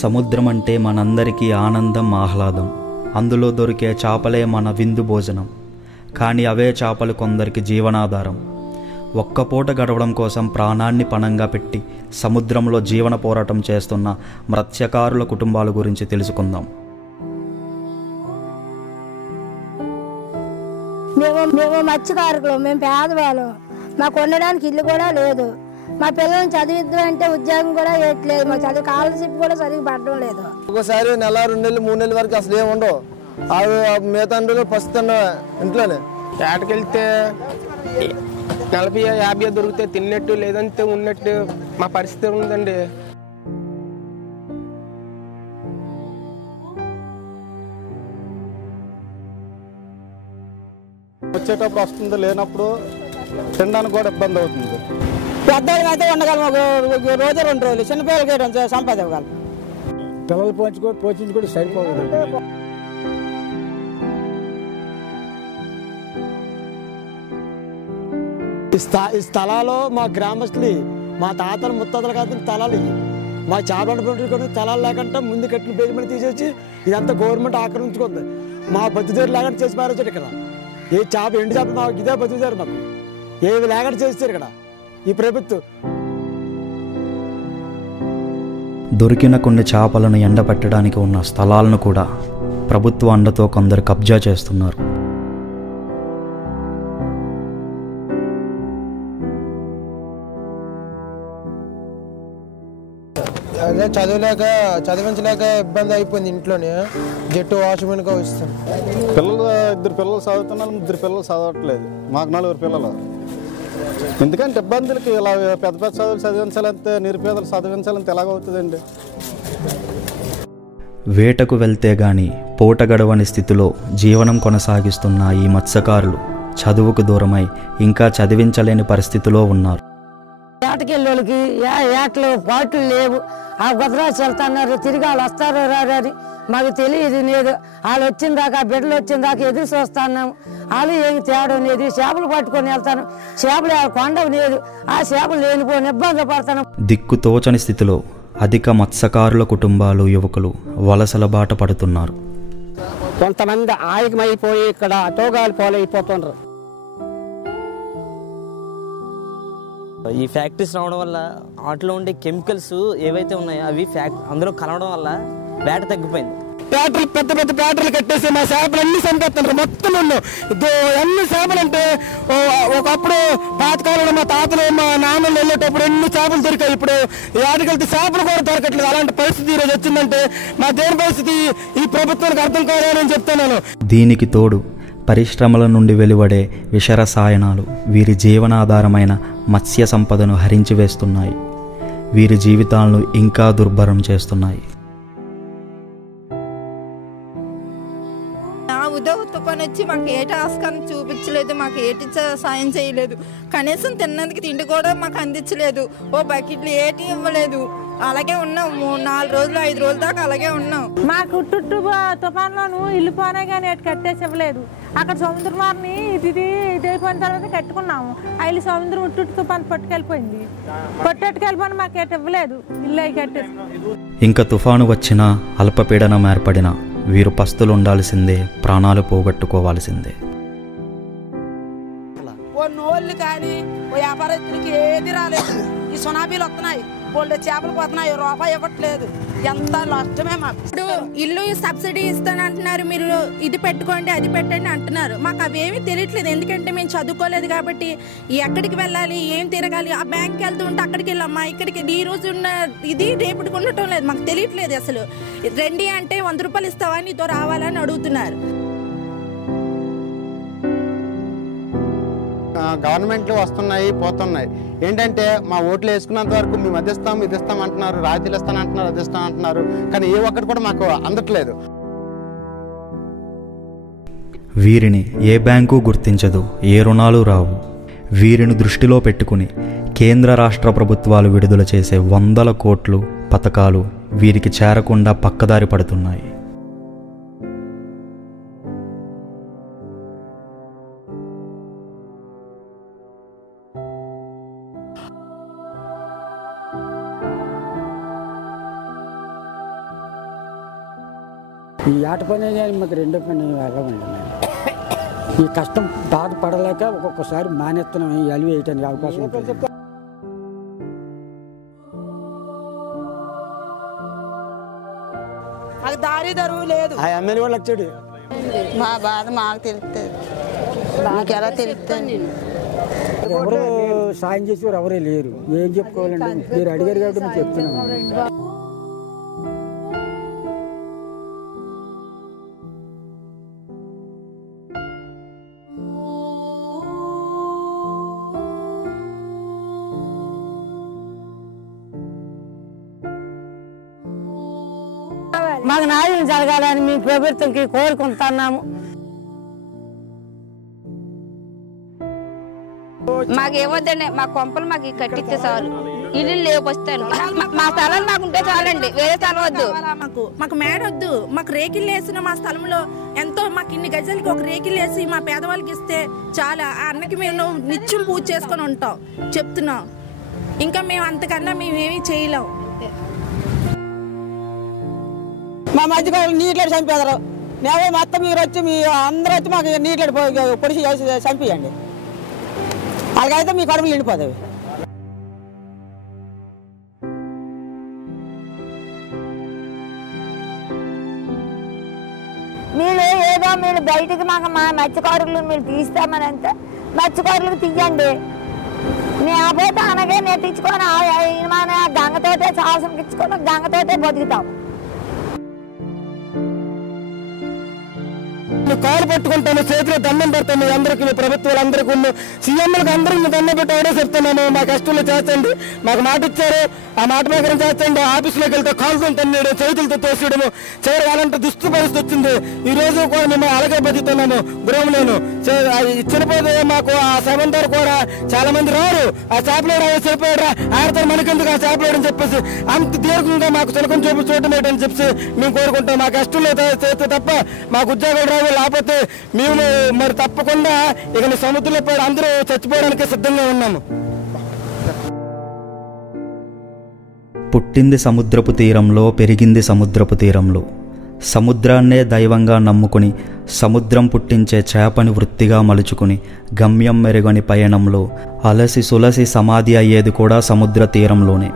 సముద్రం అంటే మనందరికీ ఆనందం, ఆహ్లాదం. అందులో దొరికే చేపలే మన విందు భోజనం. కానీ అవే చేపలు కొందరికి జీవనాధారం. ఒక్క పూట గడవడం కోసం ప్రాణాన్ని పణంగా పెట్టి సముద్రంలో జీవన పోరాటం చేస్తున్న మత్స్యకారుల కుటుంబాల గురించి తెలుసుకుందాం. మేము మత్స్యకారులు, మేము పేదవాళ్ళం. మాకు ఉండడానికి ఇల్లు కూడా లేదు. మా పిల్లల్ని చదివిద్దాం అంటే ఉద్యోగం కూడా వేయట్లేదు. మా చదువు స్కాలర్షిప్ కూడా చదివి పడడం లేదు. ఒకసారి నెల 2 నెలలు 3 నెలల వరకు అసలు ఏమి ఉండవు. మిగతా ప్రస్తుతం ఇంట్లోనే ఏటకెళ్తే 40-50 దొరికితే తిన్నట్టు, లేదంటే ఉన్నట్టు మా పరిస్థితి ఉందండి. వచ్చేటప్పుడు వస్తుంది, లేనప్పుడు తినడానికి కూడా ఇబ్బంది అవుతుంది. పెద్దవాళ్ళకి అయితే ఉండగలం, ఒక రోజు 2 రోజులు. చిన్నపిల్లలకి సంపాదించగలం. పిల్లలు పోషించుకుంటే సరిపోదు. ఈ స్థలాలు మా గ్రామస్తులు, మా తాతలు ముత్తాతలు కాదు స్థలాలు. మా చేపల పండుగ స్థలాలు లేకుండా ముందు కట్టిన బేస్మెంట్ తీసేసి ఇదంతా గవర్నమెంట్ ఆక్రమించుకుంది. మా బతుదేరు లేకుండా చేసి పారేసాడు. ఇక్కడ ఏ చేప ఎండు చేప మాకు ఇదే బతుకుతారు. మాకు ఏవి లేకుండా చేస్తారు ఇక్కడ ఈ ప్రభుత్వం. దొరికిన కొన్ని చేపలను ఎండబెట్టడానికి ఉన్న స్థలాలను కూడా ప్రభుత్వ అండతో కొందరు కబ్జా చేస్తున్నారు. అదే చదివించలేక ఇబ్బంది అయిపోయింది. ఇంట్లోనే జట్టు వాచ్మెన్గా వస్తాను. పిల్లలు 2 పిల్లలు చదువుతున్నారు, 3 పిల్లలు చదవట్లేదు. మాకు 4 పిల్లలు. ఎందుకంటే ఇబ్బందులకి ఇలా పెద్ద పెద్ద చదువులు చదివించాలంటే, నిరుపేదలు చదివించాలంటే ఎలాగవుతుందండి? వేటకు వెళ్తే గాని పూట గడవని స్థితిలో జీవనం కొనసాగిస్తున్న ఈ మత్స్యకారులు చదువుకు దూరమై ఇంకా చదివించలేని పరిస్థితిలో ఉన్నారు. ఏటకెళ్ళోళ్ళకి ఏటలు పాటలు లేవు. ఆ గొదరాజు వెళ్తున్నారు, తిరిగి వాళ్ళు వస్తారో రారని మాకు తెలియదు లేదు. వాళ్ళు వచ్చిన దాకా, బిడ్డలు వచ్చిన దాకా ఎదురు చూస్తున్నాము. వాళ్ళు ఏమి తేడం లేదు. చేపలు పట్టుకొని వెళ్తాను, చేపలు కొండ లేదు. ఆ చేపలు లేనిపోని ఇబ్బంది పడతాను. దిక్కుతోచని స్థితిలో అధిక మత్స్యకారుల కుటుంబాలు, యువకులు వలసల బాట పడుతున్నారు. కొంతమంది ఆయకమైపోయి ఇక్కడ అటోగాలు పోలైపోతున్నారు. ఈ ఫ్యాక్టరీస్ రావడం వల్ల వాటిలో ఉండే కెమికల్స్ ఏవైతే ఉన్నాయో అవి అందులో కలవడం వల్ల వేట తగ్గిపోయింది. పెద్ద పెద్ద ప్యాటర్లు కట్టేసి మా చేపలు అన్ని చంపేస్తున్నారు. మొత్తం ఎన్ని చేపలు అంటే ఒకప్పుడు పాతకాలంలో మా తాతలు, మా నాన్నలు వెళ్ళేటప్పుడు ఎన్ని చేపలు దొరికాయి. ఇప్పుడు ఏటకెళ్తే చేపలు కూడా దొరకట్లేదు. అలాంటి పరిస్థితి ఈరోజు వచ్చిందంటే మా దేని పరిస్థితి ఈ ప్రభుత్వానికి అర్థం కాదని చెప్తున్నాను. దీనికి తోడు పరిశ్రమల నుండి వెలువడే విషరసాయనాలు వీరి జీవనాధారమైన మత్స్య సంపదను హరించి వేస్తున్నాయి. వీరి జీవితాలను ఇంకా దుర్భరం చేస్తున్నాయి. తుఫాన్ వచ్చి మాకు ఏటి ఆస్కారం చూపించలేదు, మాకు ఏటి సాయం చేయలేదు. కనీసం తిన్నందుకు తిండి కూడా మాకు అందించలేదు. ఓ బకెట్లు ఏటి ఇవ్వలేదు. అలాగే ఉన్నాం 4 రోజులు 5 రోజుల దాకా అలాగే ఉన్నాం. మాకు చుట్టూ తుఫాన్లోను ఇల్లు పోనా కానీ ఎటు కట్టేసి ఇవ్వలేదు. అక్కడ సముద్రాన్ని ఇది అయిపోయిన తర్వాత కట్టుకున్నాము. ఆ ఇల్లు సముద్రం ఉట్టు తుఫాన్ పట్టుకెళ్ళిపోయిన మాకు ఎటు ఇవ్వలేదు. ఇల్లు అవి కట్టేసి. ఇంకా తుఫాను వచ్చినా, అల్పపీడనం ఏర్పడినా వీరు పస్తులు ఉండాల్సిందే, ప్రాణాలు పోగొట్టుకోవాల్సిందే. ఓ నోళ్ళు కానీ ఓ వ్యాపారస్తులకి ఏది రాలేదు. ఈ సునామీలు వస్తున్నాయి, వాళ్ళు చేపలు పోతున్నాయి, రూపాయి ఇవ్వట్లేదు. ఎంత నష్టమే మాకు. ఇప్పుడు ఇల్లు సబ్సిడీ ఇస్తానంటున్నారు, మీరు ఇది పెట్టుకోండి అది పెట్టండి అంటున్నారు. మాకు అవేమీ తెలియట్లేదు. ఎందుకంటే మేము చదువుకోలేదు కాబట్టి ఎక్కడికి వెళ్ళాలి, ఏం తిరగాలి. ఆ బ్యాంక్కి వెళ్తూ ఉంటే అక్కడికి వెళ్ళమ్మా, ఇక్కడికి ఈ రోజు ఉన్న ఇది రేపటికి ఉండటం లేదు. మాకు తెలియట్లేదు అసలు. రండి అంటే 100 రూపాయలు ఇస్తావా, నీతో రావాలని అడుగుతున్నారు. గవర్నమెంట్లు వస్తున్నాయి, పోతున్నాయి. ఏంటంటే మా ఓట్లు వేసుకున్నంత వరకు మేము అది ఇస్తాం, ఇది ఇస్తాం అంటున్నారు, రాజీలు ఇస్తాను అంటున్నారు, అది ఇస్తాం అంటున్నారు. కానీ ఏ ఒక్కటి కూడా మాకు అందట్లేదు. వీరిని ఏ బ్యాంకు గుర్తించదు, ఏ రుణాలు రావు. వీరిని దృష్టిలో పెట్టుకుని కేంద్ర రాష్ట్ర ప్రభుత్వాలు విడుదల చేసే 100 కోట్లు పథకాలు వీరికి చేరకుండా పక్కదారి పడుతున్నాయి. ఈ ఆట పని కానీ మాకు రెండో పని వెళ్ళమండి మేము. ఈ కష్టం బాధపడలేక ఒక్కొక్కసారి మానేస్తున్నాం ఈ అలివి వేయటానికి అవకాశం ఉంటుంది. మాకు దారి దరువు లేదు. ఆ ఎమ్మెల్యే వాళ్ళు వచ్చాడు. మా బాధ మాకు తెలుస్తుంది, మీకు ఎలా తెలుస్తుంది? ఎవరు సాయం చేసేవారు ఎవరే లేరు. ఏం చెప్పుకోవాలండి, మీరు అడిగారు కాబట్టి మేము చెప్తున్నాం. మాకు న్యాయం జరగాలని మీ ప్రభుత్వంకి కోరుకుంటున్నాము. మాకేమొద్దండి, మా కొంపలు మాకు కట్టిస్తే చాలు. ఇల్లు లేకొస్తాను, మా స్థలం మాకు ఉంటే చాలండి, వేరే స్థలం వద్దు. మాకు మేడ వద్దు. మాకు రేకిళ్ళు వేసిన మా స్థలంలో ఎంతో మాకు ఇన్ని గజాలకి ఒక రేకిళ్ళు వేసి మా పేదవాళ్ళకి ఇస్తే చాలా. ఆ అన్నకి మేము నిత్యం పూజ చేసుకొని ఉంటాం చెప్తున్నాం. ఇంకా మేము అంతకన్నా మేమేమీ చేయలేం. మా మధ్యకాలం నీటిలో చంపేదారు. మేము మొత్తం మీరు వచ్చి మీ అందరూ వచ్చి మాకు నీటిలో పొడిచి చంపియండి. అలాగైతే మీ కడుపులు నిండిపోతాయి. మీరు ఏదో మీరు బయటికి మాకు మా మత్స్యకారులు మీరు తీస్తామని అంటే మత్స్యకారులకు తీయండి. నేపోతే అనగా నెట్టించుకొని మన గంగతోటే సాహసం ఇచ్చుకొని గంగతోటే బతుకుతాం. కాలు పట్టుకుంటాను, చేతిలో దండం పెడతాను. మీ అందరికీ, మీ ప్రభుత్వాలందరికీ, సీఎంలకు అందరికీ దండం పెట్టి ఆడే చెప్తున్నాను. మా కష్టంలో చేస్తండి, మాకు మాట ఇచ్చారు, ఆ మాట ప్రకారం చేస్తండి. ఆఫీసులోకి వెళ్తే కాలుతో తన్నేయడం, చేతులతో తోసేయడము, చివరి అలాంటి దుస్థితి పరిస్థితి వచ్చింది. ఈ రోజు కూడా మేము అలాగే బతుకుతున్నాము. గృహంలోను చనిపోతే మాకు ఆ సమంతారు కూడా చాలా మంది రారు. ఆ చేపలేడు చనిపోయాడు, ఆడతారు మనకెందుకు ఆ చేపలేడు అని చెప్పేసి అంత దీర్ఘంగా మాకు చులకం చూడటం ఏంటని చెప్పి మేము కోరుకుంటాం. మా కష్టంలో చేస్తే తప్ప మాకు ఉద్యోగాలు రావు. లేకపోతే మేము మరి తప్పకుండా ఇక సముద్రంలో పోయి అందరూ చచ్చిపోవడానికి సిద్ధంగా ఉన్నాము. పుట్టింది సముద్రపు తీరంలో, పెరిగింది సముద్రపు తీరంలో. సముద్రాన్నే దైవంగా నమ్ముకుని సముద్రం పుట్టించే చేపని వృత్తిగా మలుచుకుని గమ్యం మెరుగని పయనంలో అలసి సులసి సమాధి అయ్యేది కూడా సముద్ర తీరంలోనే.